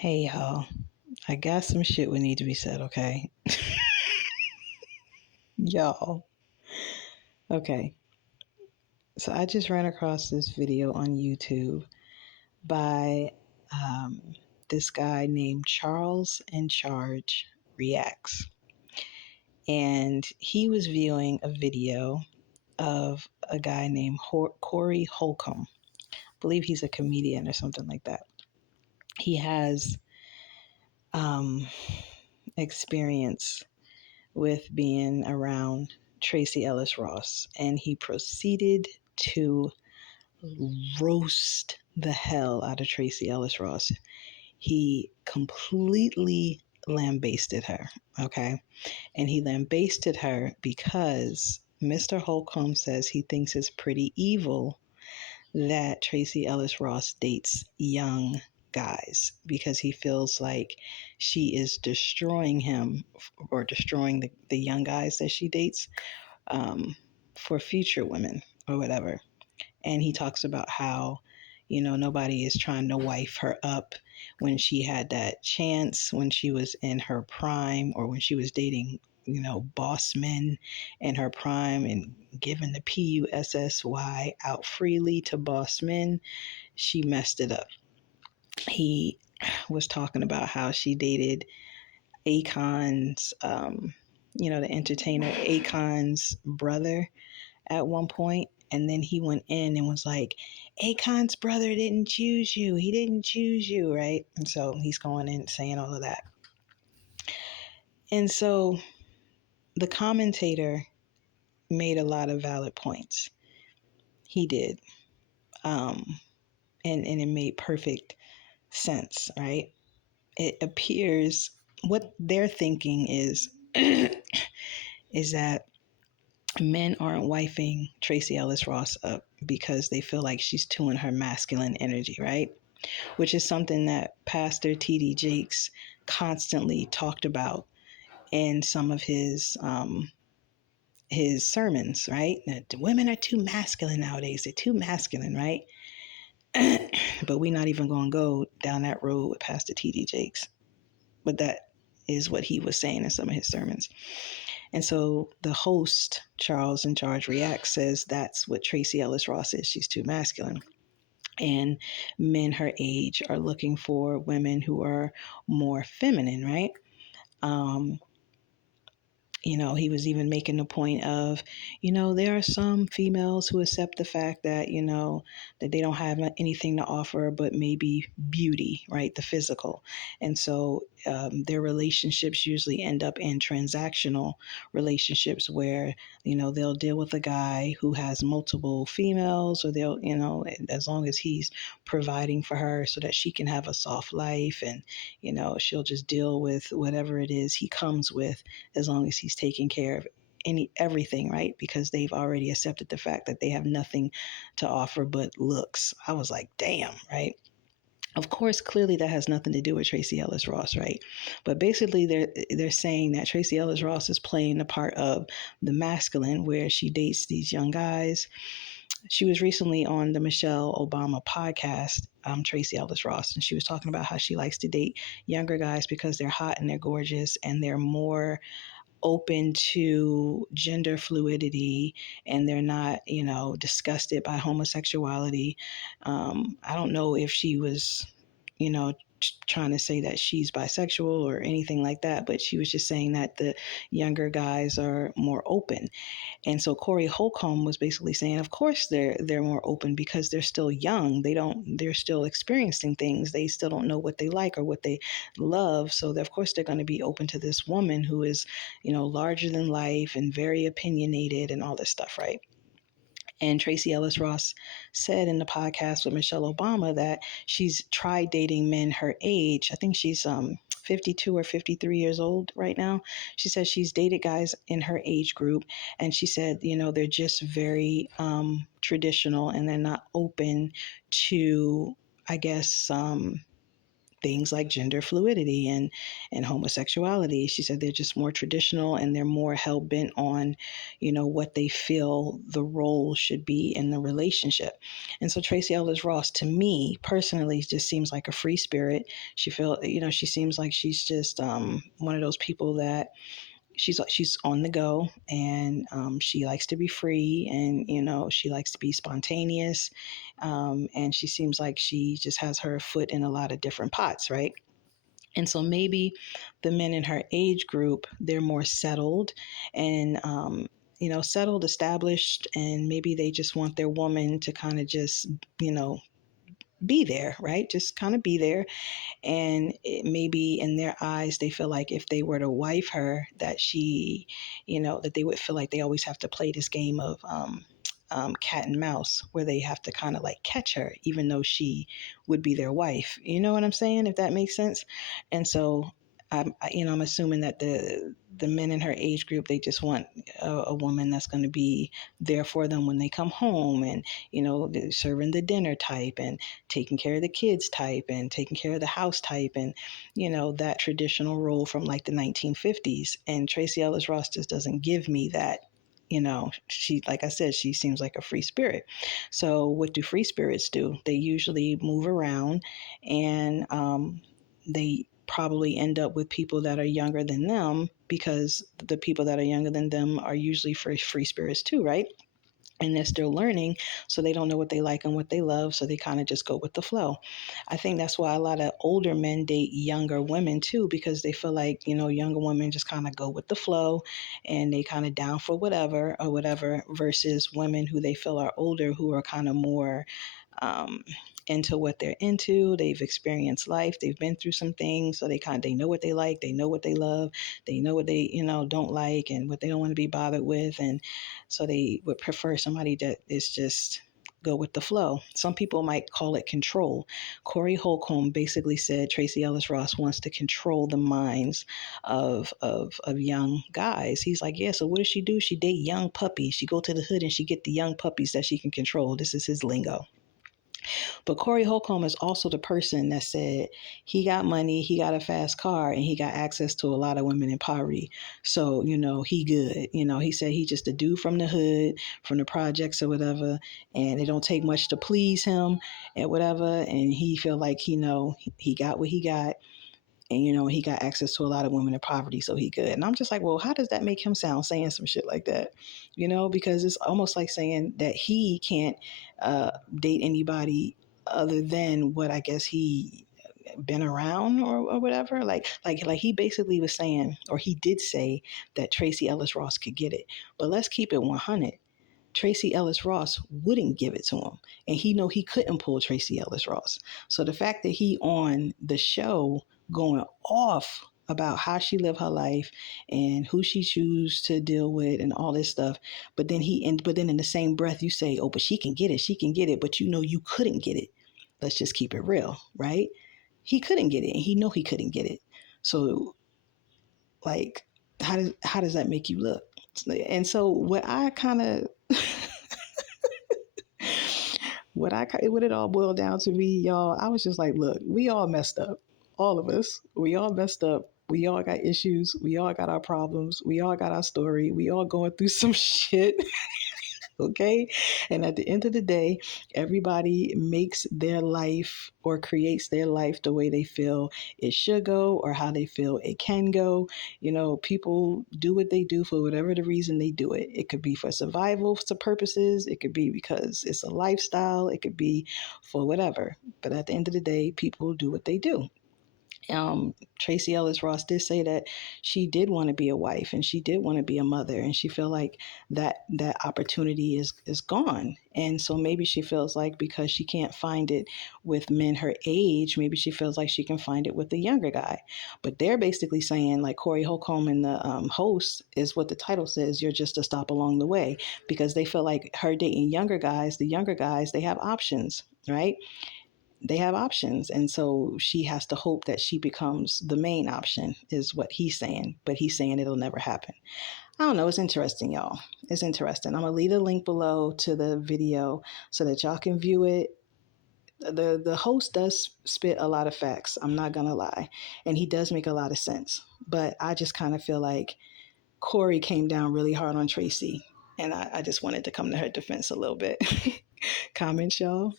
Hey y'all, I got some shit would need to be said, okay? Y'all. Okay. So I just ran across this video on YouTube by this guy named Charles in Charge Reacts. And he was viewing a video of a guy named Corey Holcomb. I believe he's a comedian or something like that. He has experience with being around Tracy Ellis Ross, and he proceeded to roast the hell out of Tracy Ellis Ross. He completely lambasted her, okay? And he lambasted her because Mr. Holcomb says he thinks it's pretty evil that Tracy Ellis Ross dates young guys because he feels like she is destroying him or destroying the young guys that she dates for future women or whatever. And he talks about how, nobody is trying to wife her up when she had that chance when she was in her prime or when she was dating, boss men in her prime and giving the PUSSY out freely to boss men. She messed it up. He was talking about how she dated Akon's, the entertainer Akon's brother at one point, and then he went in and was like, Akon's brother didn't choose you. He didn't choose you, right? And so he's going in saying all of that. And so the commentator made a lot of valid points. He did. And it made perfect sense, right? It appears what they're thinking is is that men aren't wifing Tracy Ellis Ross up because they feel like she's too in her masculine energy, right? Which is something that Pastor T.D. Jakes constantly talked about in some of his sermons, right? That women are too masculine nowadays. They're too masculine, right? But we're not even going to go down that road with Pastor T.D. Jakes. But that is what he was saying in some of his sermons. And so the host, Charles in Charge Reacts, says that's what Tracy Ellis Ross is. She's too masculine. And men her age are looking for women who are more feminine, right? He was even making the point of, there are some females who accept the fact that, that they don't have anything to offer, but maybe beauty, right? The physical. And so their relationships usually end up in transactional relationships where, they'll deal with a guy who has multiple females, or they'll, as long as he's providing for her so that she can have a soft life, and, she'll just deal with whatever it is he comes with as long as he's taking care of everything, right? Because they've already accepted the fact that they have nothing to offer but looks. I was like, damn, right? Of course, clearly that has nothing to do with Tracy Ellis Ross, right? But basically, they're saying that Tracy Ellis Ross is playing the part of the masculine, where she dates these young guys. She was recently on the Michelle Obama podcast, Tracy Ellis Ross, and she was talking about how she likes to date younger guys because they're hot and they're gorgeous and they're more open to gender fluidity, and they're not, disgusted by homosexuality. I don't know if she was, trying to say that she's bisexual or anything like that, but she was just saying that the younger guys are more open. And so Corey Holcomb was basically saying, of course they're more open because they're still young. They're still experiencing things. They still don't know what they like or what they love. So of course they're going to be open to this woman who is, larger than life and very opinionated and all this stuff, right? And Tracy Ellis Ross said in the podcast with Michelle Obama that she's tried dating men her age. I think she's 52 or 53 years old right now. She says she's dated guys in her age group, and she said, they're just very traditional, and they're not open to, I guess, things like gender fluidity and homosexuality. She said they're just more traditional and they're more hell bent on, what they feel the role should be in the relationship. And so Tracy Ellis Ross, to me personally, just seems like a free spirit. She seems like she's just one of those people that she's on the go, and she likes to be free, and she likes to be spontaneous, and she seems like she just has her foot in a lot of different pots, right? And so maybe the men in her age group, they're more settled and settled, established, and maybe they just want their woman to kind of just be there, right? Just kind of be there. And maybe in their eyes they feel like if they were to wife her, that that they would feel like they always have to play this game of cat and mouse, where they have to kind of like catch her even though she would be their wife. You know what I'm saying, if that makes sense? And so I'm assuming that the men in her age group, they just want a woman that's going to be there for them when they come home, and serving the dinner type, and taking care of the kids type, and taking care of the house type, and that traditional role from like the 1950s. And Tracy Ellis Ross just doesn't give me that. She, like I said, she seems like a free spirit. So what do free spirits do? They usually move around, and they probably end up with people that are younger than them, because the people that are younger than them are usually free spirits too, right? And they're still learning, so they don't know what they like and what they love, so they kind of just go with the flow. I think that's why a lot of older men date younger women too, because they feel like younger women just kind of go with the flow, and they kind of down for whatever or whatever, versus women who they feel are older, who are kind of more um, into what they're into. They've experienced life. They've been through some things, so they know what they like. They know what they love. They know what they don't like, and what they don't want to be bothered with. And so they would prefer somebody that is just go with the flow. Some people might call it control. Corey Holcomb basically said Tracy Ellis Ross wants to control the minds of young guys. He's like, yeah, so what does she do? She date young puppies. She go to the hood and she get the young puppies that she can control. This is his lingo. But Corey Holcomb is also the person that said he got money, he got a fast car, and he got access to a lot of women in poverty. So, he good. He said he just a dude from the hood, from the projects or whatever, and it don't take much to please him and whatever. And he feel like, he got what he got, and he got access to a lot of women in poverty, so he good. And I'm just like, well, how does that make him sound saying some shit like that? Because it's almost like saying that he can't date anybody other than what I guess he been around, or whatever. Like he basically was saying, or he did say, that Tracy Ellis Ross could get it. But let's keep it 100. Tracy Ellis Ross wouldn't give it to him, and he know he couldn't pull Tracy Ellis Ross. So the fact that he on the show going off about how she lived her life and who she choose to deal with and all this stuff, but then in the same breath you say, oh, but she can get it, but you couldn't get it. Let's just keep it real, right? He couldn't get it, and he know he couldn't get it. So, like, how does that make you look? And so what I kind of what it all boiled down to me, y'all, I was just like, look, we all messed up. All of us. We all messed up. We all got issues. We all got our problems. We all got our story. We all going through some shit. Okay. And at the end of the day, everybody makes their life or creates their life the way they feel it should go, or how they feel it can go. People do what they do for whatever the reason they do it. It could be for survival purposes. It could be because it's a lifestyle. It could be for whatever. But at the end of the day, people do what they do. Tracy Ellis Ross did say that she did want to be a wife, and she did want to be a mother, and she feel like that opportunity is gone. And so maybe she feels like, because she can't find it with men her age, maybe she feels like she can find it with the younger guy. But they're basically saying, like Corey Holcomb and the host, is what the title says, you're just a stop along the way, because they feel like her dating the younger guys, they have options, right? They have options, and so she has to hope that she becomes the main option, is what he's saying. But he's saying it'll never happen. I don't know. It's interesting, y'all. It's interesting. I'm gonna leave a link below to the video so that y'all can view it. the host does spit a lot of facts. I'm not gonna lie, and he does make a lot of sense. But I just kind of feel like Corey came down really hard on Tracy, and I just wanted to come to her defense a little bit. Comments, y'all?